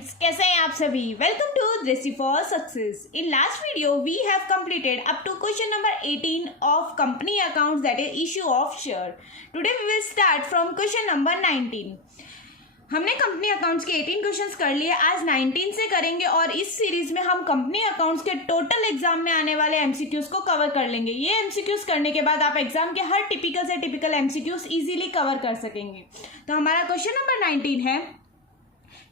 Students, कैसे हैं आप सभी। Welcome to Drishti for success. In last video we have completed up to question number 18 of company accounts, that is issue of share. Today we will start from question number 19। हमने company accounts के 18 questions कर लिए, आज 19 से करेंगे और इस series में हम कंपनी अकाउंट्स के टोटल एग्जाम में आने वाले एमसीक्यूज को कवर कर लेंगे। ये एमसीक्यूज करने के बाद आप एग्जाम के हर टिपिकल से टिपिकल एमसीक्यूज इजीली कवर कर सकेंगे। तो हमारा क्वेश्चन नंबर 19 है,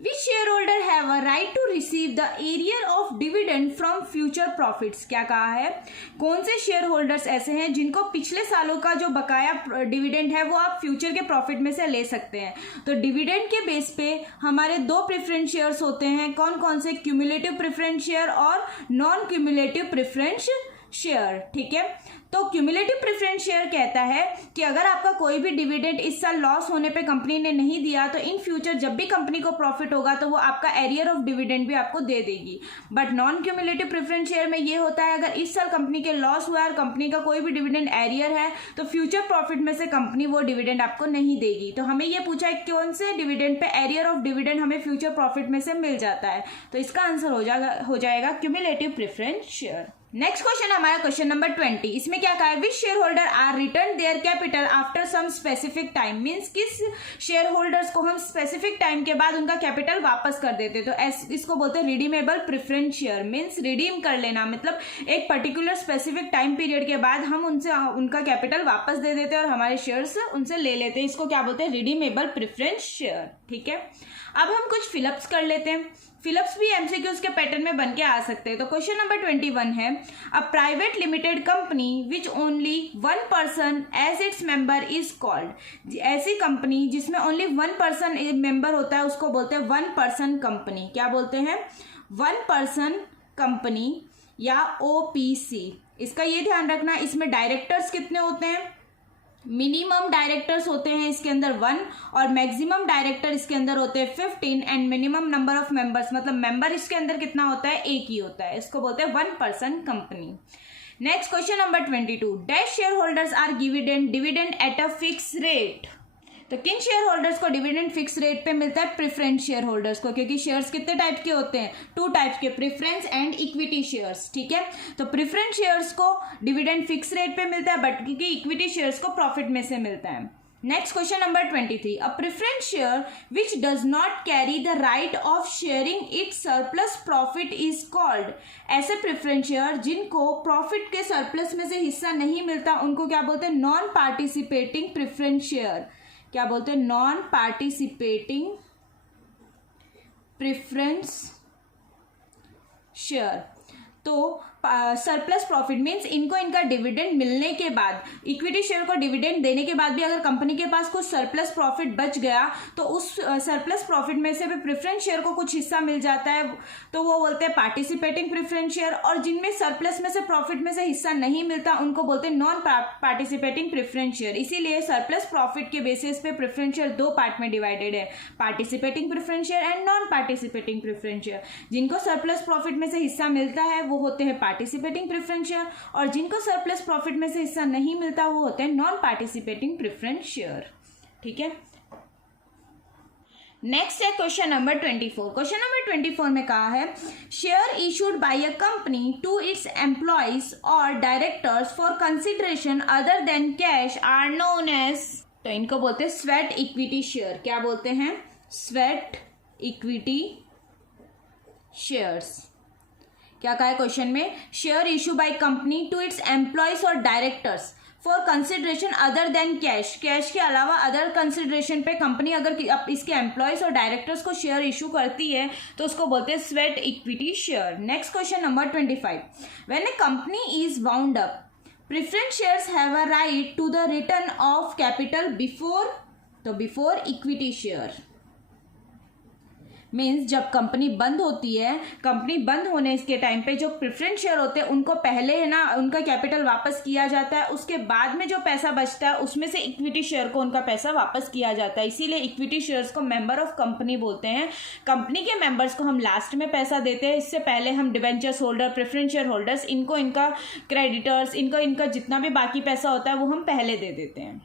Which shareholder have a right to receive the arrear of dividend from future profits? क्या कहा है, कौन से शेयर होल्डर्स ऐसे हैं जिनको पिछले सालों का जो बकाया डिविडेंड है वो आप फ्यूचर के प्रॉफिट में से ले सकते हैं। तो डिविडेंड के बेस पे हमारे दो प्रेफरेंस शेयर्स होते हैं, कौन कौन से, क्यूमुलेटिव प्रेफरेंस शेयर और नॉन क्यूमुलेटिव प्रेफरेंस शेयर। ठीक है, तो क्यूमुलेटिव प्रेफरेंस शेयर कहता है कि अगर आपका कोई भी डिविडेंड इस साल लॉस होने पे कंपनी ने नहीं दिया तो इन फ्यूचर जब भी कंपनी को प्रॉफिट होगा तो वो आपका एरियर ऑफ डिविडेंड भी आपको दे देगी। But non cumulative preference share में ये होता है, अगर इस साल कंपनी के लॉस हुआ है और कंपनी का कोई भी डिविडेंड एरियर है तो फ्यूचर प्रॉफिट में से कंपनी वो डिविडेंड आपको नहीं देगी। तो हमें ये पूछा है कौन से dividend pay arrear of dividend हमें फ्यूचर प्रॉफिट में से मिल जाता है, तो इसका आंसर हो जाएगा cumulative preference share. Next question हमारा क्वेश्चन नंबर 20। इसमें क्या कहा है, which share holder are return their capital after some specific time. Means किस शेयर होल्डर्स को हम स्पेसिफिक टाइम के बाद उनका कैपिटल वापस कर देते। तो इसको बोलते हैं redeemable preference share. Means redeem कर लेना, मतलब एक पर्टिकुलर स्पेसिफिक टाइम पीरियड के बाद हम उनसे उनका कैपिटल वापस दे देते हैं और हमारे शेयर्स उनसे ले लेते हैं। इसको क्या बोलते हैं, रिडीमेबल प्रेफरेंस शेयर। ठीक है, अब हम कुछ फिलअप्स कर लेते हैं। फिलअप्स भी एमसीक्यूज के पैटर्न में बन के आ सकते हैं। तो क्वेश्चन नंबर 21 है, a private limited company which only one person as its member is called. ऐसी कंपनी जिसमें ओनली वन पर्सन मेंबर होता है उसको बोलते हैं वन पर्सन कंपनी। क्या बोलते हैं, वन पर्सन कंपनी या ओपीसी। इसका ये ध्यान रखना, इसमें डायरेक्टर्स कितने होते हैं, मिनिमम डायरेक्टर्स होते हैं इसके अंदर 1 और मैक्सिमम डायरेक्टर इसके अंदर होते हैं 15 and minimum number of members, मतलब मेंबर इसके अंदर कितना होता है, एक ही होता है। इसको बोलते हैं one person company. Next question number 22, dash share holders are given dividend at a fix rate. तो किन शेयर होल्डर्स को डिविडेंड फिक्स रेट पे मिलता है, प्रेफरेंस शेयर होल्डर्स को, क्योंकि शेयर्स कितने टाइप के होते हैं, 2 टाइप्स के, प्रेफरेंस एंड इक्विटी शेयर्स। ठीक है, तो प्रेफरेंस शेयर्स को डिविडेंड फिक्स रेट पे मिलता है, बट क्योंकि इक्विटी शेयर्स को प्रॉफिट में से मिलता है। Next question number 23, a preference share which does not carry the right of sharing it's surplus profit is called. ऐसे प्रेफरेंस शेयर जिनको प्रॉफिट के सरप्लस में से हिस्सा नहीं मिलता उनको क्या बोलते हैं, नॉन पार्टिसिपेटिंग प्रेफरेंस शेयर। क्या बोलते हैं, नॉन पार्टिसिपेटिंग प्रेफरेंस शेयर। तो सरप्लस प्रॉफिट मीन्स इनको इनका डिविडेंड मिलने के बाद, इक्विटी शेयर को डिविडेंड देने के बाद भी अगर कंपनी के पास कुछ सरप्लस प्रॉफिट बच गया तो उस सरप्लस प्रॉफिट में से भी प्रेफरेंस शेयर को कुछ हिस्सा मिल जाता है, तो वो बोलते हैं पार्टिसिपेटिंग प्रेफरेंस शेयर। और जिनमें सरप्लस में से प्रॉफिट में से हिस्सा नहीं मिलता उनको बोलते हैं नॉन पार्टिसिपेटिंग प्रेफरेंस शेयर। इसीलिए सरप्लस प्रॉफिट के बेसिस पे प्रेफरेंस शेयर 2 पार्ट में डिवाइडेड है, participating preference share and non participating preference share. जिनको सरप्लस प्रॉफिट में से हिस्सा मिलता है वो होते हैं पार्टिसिपेटिंग प्रेफरेंस शेयर, और जिनको सरप्लस प्रॉफिट में से हिस्सा नहीं मिलता वो होते हैं नॉन पार्टिसिपेटिंग प्रेफरेंस शेयर। ठीक है, नेक्स्ट है क्वेश्चन नंबर 24। क्वेश्चन नंबर 24 में कहा है, share issued by a company to its employees और directors for consideration other than cash are known as. तो इनको बोलते हैं स्वेट इक्विटी शेयर। क्या बोलते हैं, स्वेट इक्विटी शेयर्स। क्या कहा है क्वेश्चन में, share issue by company to its employees और directors for consideration other than cash. Cash के अलावा अदर कंसिडरेशन पे कंपनी अगर इसके एम्प्लॉयज और डायरेक्टर्स को शेयर इशू करती है तो उसको बोलते हैं sweat equity share. Next question number 25, when a company is wound up preference shares have a right to the return of capital before, तो बिफोर इक्विटी शेयर। मीन्स जब कंपनी बंद होती है, कंपनी बंद होने के टाइम पे जो प्रेफरेंस शेयर होते हैं उनको पहले है ना उनका कैपिटल वापस किया जाता है, उसके बाद में जो पैसा बचता है उसमें से इक्विटी शेयर को उनका पैसा वापस किया जाता है। इसीलिए इक्विटी शेयर्स को मेंबर ऑफ कंपनी बोलते हैं। कंपनी के मेंबर्स को हम लास्ट में पैसा देते हैं, इससे पहले हम debentures holder, preference share holders, इनको इनका क्रेडिटर्स, इनका जितना भी बाकी पैसा होता है वो हम पहले दे देते हैं।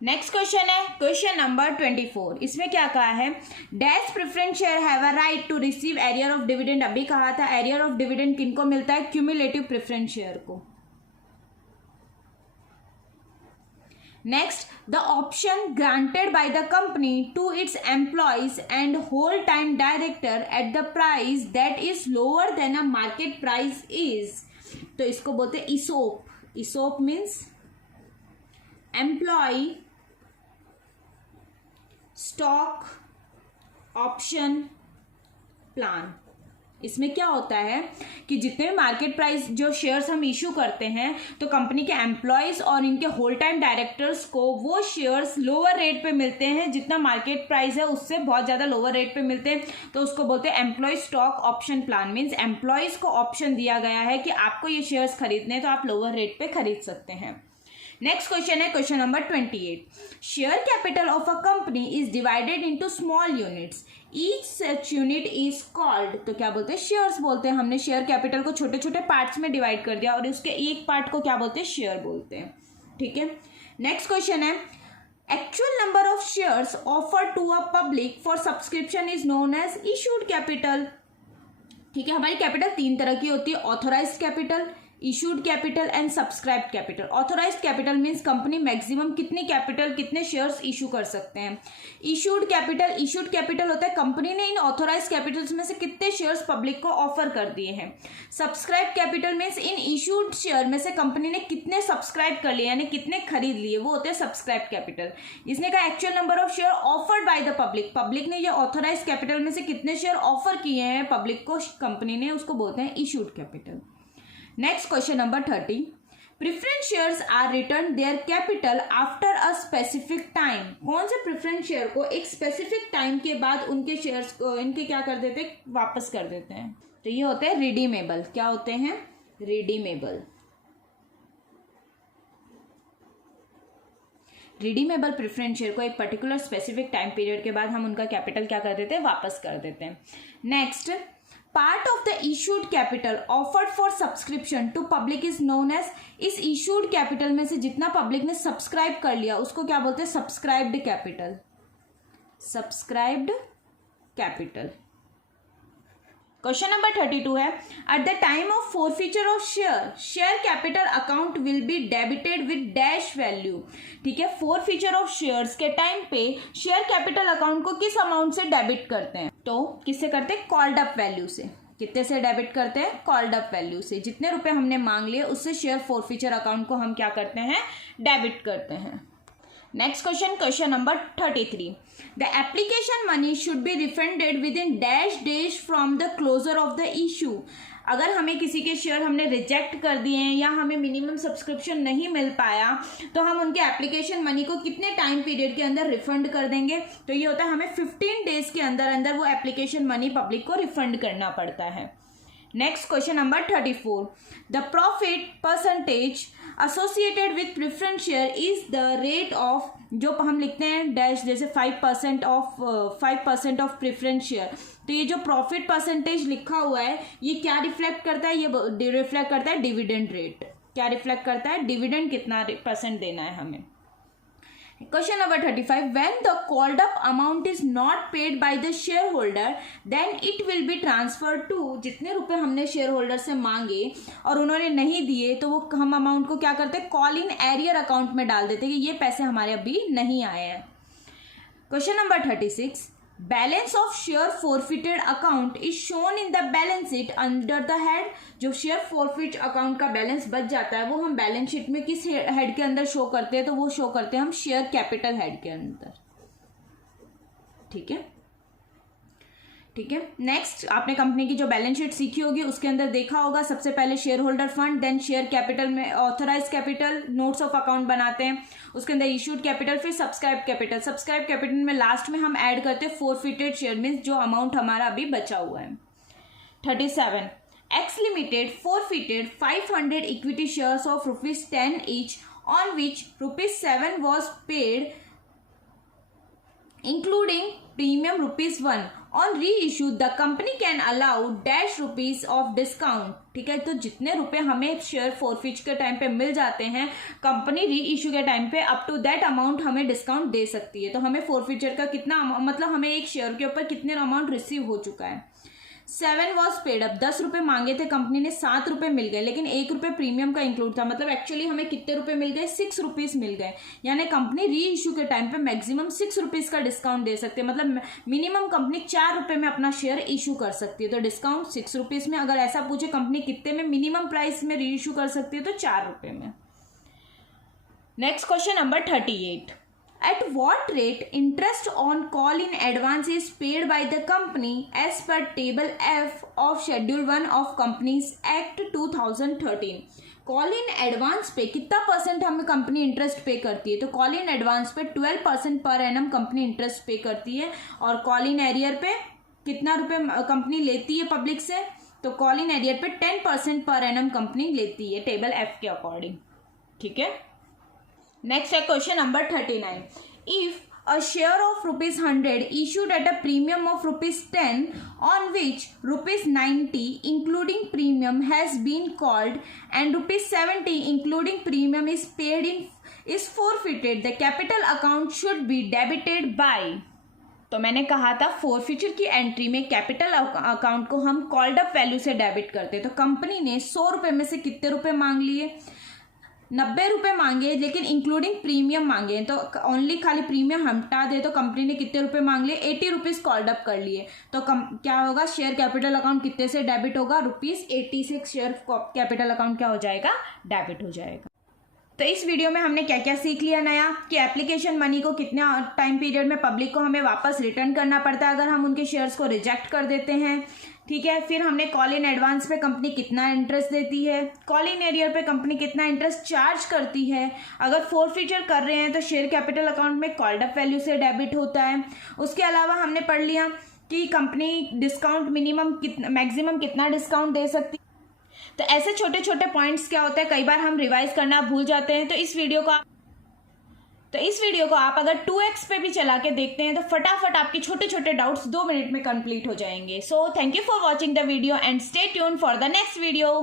नेक्स्ट क्वेश्चन है क्वेश्चन नंबर 24। इसमें क्या कहा है, dash preference share have a right to receive arrear of dividend. अभी कहा था एरियर ऑफ डिविडेंड किनको मिलता है, क्यूमुलेटिव प्रेफरेंस शेयर को। Next, the option granted by the company to its employees and whole time director at the price that is lower than a market price is. तो इसको बोलते हैं ESOP. ESOP means employ stock option plan. इसमें क्या होता है कि जितने मार्केट प्राइस जो शेयर्स हम इशू करते हैं तो कंपनी के एम्प्लॉयज और इनके होल टाइम डायरेक्टर्स को वो शेयर्स लोअर रेट पे मिलते हैं, जितना मार्केट प्राइस है उससे बहुत ज़्यादा लोअर रेट पे मिलते हैं, तो उसको बोलते हैं employee stock option plan. Means employees को ऑप्शन दिया गया है कि आपको ये शेयर्स खरीदने हैं तो आप लोअर रेट पे खरीद सकते हैं। नेक्स्ट क्वेश्चन है question number 28। Share capital of a company is divided into small units, each such unit is called. तो क्या बोलते हैं, शेयर्स बोलते हैं। हमने शेयर कैपिटल को छोटे छोटे पार्ट्स में डिवाइड कर दिया और उसके एक पार्ट को क्या बोलते हैं, शेयर बोलते हैं। ठीक है, नेक्स्ट क्वेश्चन है actual number of shares offer to a public for subscription is known as issued capital. ठीक है, हमारी कैपिटल तीन तरह की होती है, authorised capital, issued capital and subscribed capital. Authorised capital means company maximum कितनी कैपिटल कितने शेयर्स इशू कर सकते हैं। इशूड कैपिटल होता है कंपनी ने इन ऑथोराइज्ड कैपिटल्स में से कितने शेयर्स पब्लिक को ऑफर कर दिए हैं। सब्सक्राइब कैपिटल मींस इन इशूड शेयर में से कंपनी ने कितने सब्सक्राइब कर लिए यानी कितने खरीद लिए, वो होते हैं सब्सक्राइब कैपिटल। इसने कहा actual number of share offered by the public ने ये ऑथोराइज्ड कैपिटल में से कितने शेयर ऑफर किए हैं पब्लिक को कंपनी ने, उसको बोलते हैं issued capital. Next question number 30। Preference shares are return their capital after a specific time. कौन से प्रेफरेंस शेयर को एक स्पेसिफिक टाइम के बाद उनके शेयर्स को इनके क्या कर देते हैं, वापस कर देते हैं। तो ये होते हैं रिडीमेबल। क्या होते हैं, रिडीमेबल। रिडीमेबल प्रेफरेंस शेयर को एक पर्टिकुलर स्पेसिफिक टाइम पीरियड के बाद हम उनका कैपिटल क्या कर देते हैं, वापस कर देते हैं। Next, part of the issued capital offered for subscription to public is known as. इस इशूड कैपिटल में से जितना पब्लिक ने सब्सक्राइब कर लिया उसको क्या बोलते हैं, subscribed capital. Subscribed capital. Question number 32 है at the time of forfeiture of share capital account will be debited with dash value. ठीक है, फोरफीचर ऑफ शेयर्स के टाइम पे शेयर कैपिटल अकाउंट को किस अमाउंट से डेबिट करते हैं, तो किससे करते हैं, कॉल्ड अप वैल्यू से। कितने से डेबिट करते हैं, कॉल्ड अप वैल्यू से। जितने रुपए हमने मांग लिए उससे शेयर फोरफीचर अकाउंट को हम क्या करते हैं, डेबिट करते हैं। Next question, question number 33। The application money should be refunded within dash days from the closure of the issue. अगर हमें किसी के शेयर हमने रिजेक्ट कर दिए हैं या हमें मिनिमम सब्सक्रिप्शन नहीं मिल पाया तो हम उनके एप्लीकेशन मनी को कितने टाइम पीरियड के अंदर रिफंड कर देंगे। तो ये होता है हमें 15 डेज के अंदर अंदर वो एप्लीकेशन मनी पब्लिक को रिफंड करना पड़ता है। Next question number 34। The profit percentage associated with preference share is the rate of, जो हम लिखते हैं डैश जैसे 5% ऑफ प्रेफरेंस शेयर। तो ये जो प्रॉफिट परसेंटेज लिखा हुआ है ये क्या रिफ्लेक्ट करता है, ये रिफ्लेक्ट करता है डिविडेंड रेट। क्या रिफ्लेक्ट करता है, डिविडेंड कितना % देना है हमें। Question number 35. When the called up amount is not paid by the shareholder, then it will be transferred to, जितने रुपए हमने शेयर होल्डर से मांगे और उन्होंने नहीं दिए तो वो हम अमाउंट को क्या करते हैं, कॉल इन एरियर अकाउंट में डाल देते हैं कि ये पैसे हमारे अभी नहीं आए हैं। Question number 36. Balance of share forfeited account is shown in the balance sheet under the head. जो शेयर फॉरफिट अकाउंट का बैलेंस बच जाता है वो हम बैलेंस शीट में किस हेड के अंदर शो करते हैं, तो वो शो करते हैं हम शेयर कैपिटल हेड के अंदर। ठीक है, ठीक है। नेक्स्ट, आपने कंपनी की जो बैलेंस शीट सीखी होगी उसके अंदर देखा होगा सबसे पहले share holder fund, then share capital में authorise capital, notes of account बनाते हैं, उसके अंदर इशूड कैपिटल, फिर सब्सक्राइब कैपिटल। सब्सक्राइब कैपिटल में लास्ट में हम ऐड करते हैं फोरफिटेड शेयर मीन्स जो अमाउंट हमारा अभी बचा हुआ है। 37. X limited forfeited 500 equity shares of ₹10 each on which ₹7 was paid including premium ₹1 on री issue the company can allow dash rupees of discount. ठीक है, तो जितने रुपए हमें शेयर फोरफिच के टाइम पे मिल जाते हैं, कंपनी री इशू के टाइम पे अप टू दैट अमाउंट हमें डिस्काउंट दे सकती है। तो हमें फोरफिचर का कितना मतलब हमें एक शेयर के ऊपर कितने अमाउंट रिसीव हो चुका है। 7 वॉज पेड अप, 10 रुपए मांगे थे कंपनी ने, 7 रुपए मिल गए, लेकिन 1 रुपए प्रीमियम का इंक्लूड था, मतलब एक्चुअली हमें कितने रुपए मिल गए, 6 रुपीज मिल गए। यानी कंपनी री इशू के टाइम पे मैक्सिमम 6 रुपीज का डिस्काउंट दे सकती है, मतलब मिनिमम कंपनी 4 रुपए में अपना शेयर इशू कर सकती है। तो डिस्काउंट 6 रुपीज में। अगर ऐसा पूछे कंपनी कितने में मिनिमम प्राइस में री इशू कर सकती है, तो 4 रुपए में। Next question number 38, at what rate interest on call in advance is paid by the company as per table F of schedule 1 of companies act 2013। Call in advance पे कितना परसेंट हमें कंपनी इंटरेस्ट पे करती है, तो call in advance पे 12% per annum company interest पे करती है। और कॉल इन एरियर पे कितना रुपए कंपनी लेती है पब्लिक से, तो कॉल इन एरियर पे 10% पर एनम कंपनी लेती है टेबल एफ के अकॉर्डिंग। ठीक है, नेक्स्ट है question number 39, if a share of ₹100 issued at a premium of ₹10 on which ₹90 including premium has been called and ₹70 including premium is paid in is forfeited, the capital account should be debited by। तो मैंने कहा था फोरफिचर की entry में capital account को हम called up value से debit करते हैं। तो कंपनी ने 100 रुपए में से कितने रुपए मांग लिए, 90 रुपए मांगे, लेकिन इंक्लूडिंग प्रीमियम मांगे। तो ओनली खाली प्रीमियम हटा दे तो कंपनी ने कितने रुपए मांग लिए, 80 रुपीज कॉल्ड अप कर लिए। तो क्या होगा, शेयर कैपिटल अकाउंट कितने से डेबिट होगा, ₹80 से शेयर कैपिटल अकाउंट क्या हो जाएगा, डेबिट हो जाएगा। तो इस वीडियो में हमने क्या क्या सीख लिया नया, कि एप्लीकेशन मनी को कितना टाइम पीरियड में पब्लिक को हमें वापस रिटर्न करना पड़ता है अगर हम उनके शेयर्स को रिजेक्ट कर देते हैं। ठीक है, फिर हमने कॉल इन एडवांस पे कंपनी कितना इंटरेस्ट देती है, कॉल इन एरियर पे कंपनी कितना इंटरेस्ट चार्ज करती है, अगर फोरफिचर कर रहे हैं तो शेयर कैपिटल अकाउंट में कॉल्ड अप वैल्यू से डेबिट होता है। उसके अलावा हमने पढ़ लिया कि कंपनी डिस्काउंट मिनिमम मैक्सिमम कितना डिस्काउंट दे सकती है। तो ऐसे छोटे छोटे पॉइंट्स क्या होते हैं, कई बार हम रिवाइज करना भूल जाते हैं। तो इस वीडियो को आप अगर 2x पे भी चला के देखते हैं तो फटाफट आपके छोटे छोटे डाउट्स 2 मिनट में कंप्लीट हो जाएंगे। So thank you for watching the video and stay tuned for the next video.